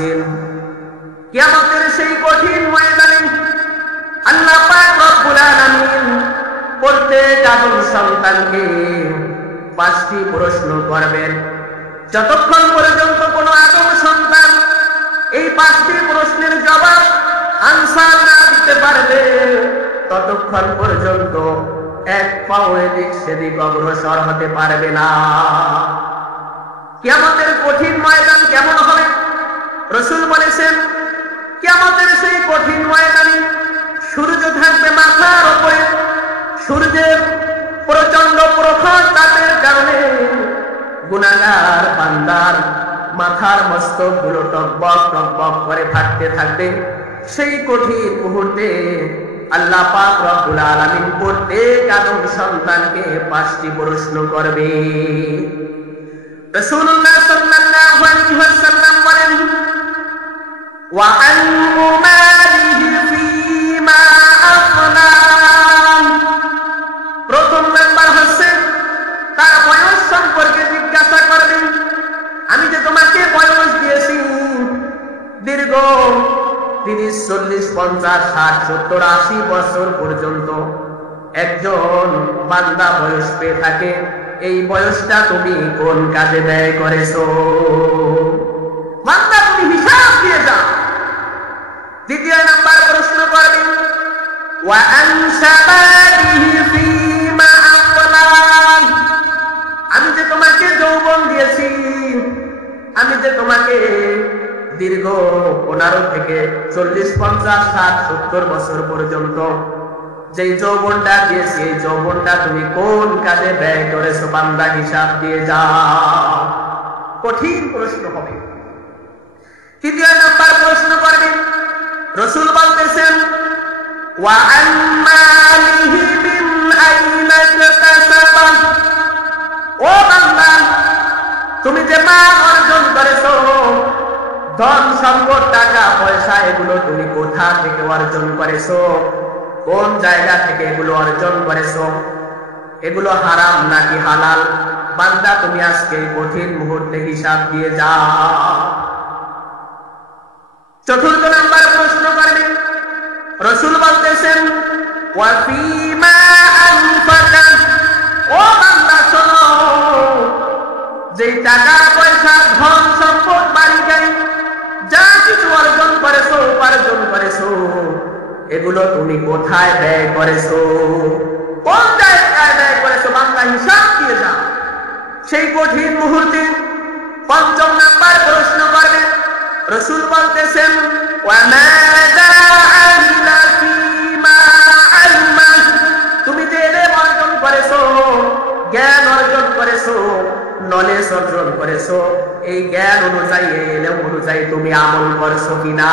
বলতেছেন কিয়ামতের সেই কঠিন ময়দানে আল্লাহ পাক রব্বুল আলামিন প্রত্যেক আদম সন্তানকে 5টি প্রশ্ন করবেন। যতক্ষণ পর্যন্ত কোন আদম সন্তান এই 5টি প্রশ্নের জবাব আনসার না দিতে পারবে ততক্ষণ পর্যন্ত এক পাও এদিক সেদিক অগ্রসর হতে পারবে না। কিয়ামতের কঠিন ময়দান কেমন হবে? রাসূল বলেছেন কিয়ামতের সেই কঠিন ময়দানে সূর্য থাকবে মাথার উপরে। সূর্যের প্রচন্ড প্রখর তাপের কারণে গুনাহগার বান্দার মাথার মস্তকগুলো টকবক টকবক করে ফাটতে থাকবে। সেই কঠিন মুহূর্তে আল্লাহ পাক রব্বুল আলামিন প্রত্যেক আদম সন্তানকে 5টি প্রশ্ন করবে। রাসূলুল্লাহ সাল্লাল্লাহু আলাইহি ওয়াসাল্লাম বলেন ওয়া আন মালিহি ফীমা আফনা। প্রথম নাম্বার হচ্ছে তার বয়স সম্পর্কে জিজ্ঞাসা করবেন। আমি যে তোমাকে বয়স দিয়েছি দীর্ঘ 30, 40, 50, 60, 70, 80 বছর পর্যন্ত একজন বান্দা বয়স পেয়ে থাকে, এই বয়সটা তুমি কোন কাজে ব্যয় করেছো? বান্দা তুমি হিসাব দিয়ে যাও। দ্বিতীয় নাম্বার প্রশ্ন করবেন ওয়া আন শাবাবিহি ফীমা আফনা। আমি যে তোমাকে যৌবন দিয়েছি, আমি যে তোমাকে দীর্ঘ 15 থেকে 40, 50, 60, 70 বছর পর্যন্ত যে যৌবনটা দিয়েছি এই যৌবনটা তুমি কোন কাজে ব্যয় করেছো? বান্দা হিসাব দিয়ে যাও। কঠিন প্রশ্ন হবে। তৃতীয় নাম্বার প্রশ্ন করবেন। রাসূল বলতেছেন ওয়া আন মালিহি মিন আইনা ইকতাসাবা। ও বান্দা তুমি যে মাল অর্জন করেছো, ধন সম্পদ টাকা পয়সা এগুলো তুমি কোথা থেকে অর্জন করেছো? কোন জায়গা থেকে এগুলো অর্জন করেছো? এগুলো হারাম নাকি হালাল? বান্দা তুমি আজকে কঠিন মুহূর্তে হিসাব দিয়ে যাও। চতুর্থ নাম্বার প্রশ্ন করবেন। রাসূল বলতেছেন ওয়া ফীমা আনফাকা। ও বান্দা শোনো, যেই টাকা পয়সা ধন সম্পদ বাড়ি গাড়ি যা কিছু অর্জন করেছো উপার্জন করেছো এগুলো তুমি কোথায় ব্যয় করেছো? কোন জায়গায় ব্যয় করেছো? বান্দা হিসাব দিয়ে যাও। সেই কঠিন মুহূর্তে পঞ্চম নাম্বার প্রশ্ন করবেন। রাসূল বলতেছেন ওয়া মাযা আমিলা ফীমা আলমা। তুমি যে ইলম অর্জন করেছো, জ্ঞান অর্জন করেছো, নলেজ অর্জন করেছো, এই জ্ঞান অনুযায়ী এই ইলম অনুযায়ী তুমি আমল করছো কিনা?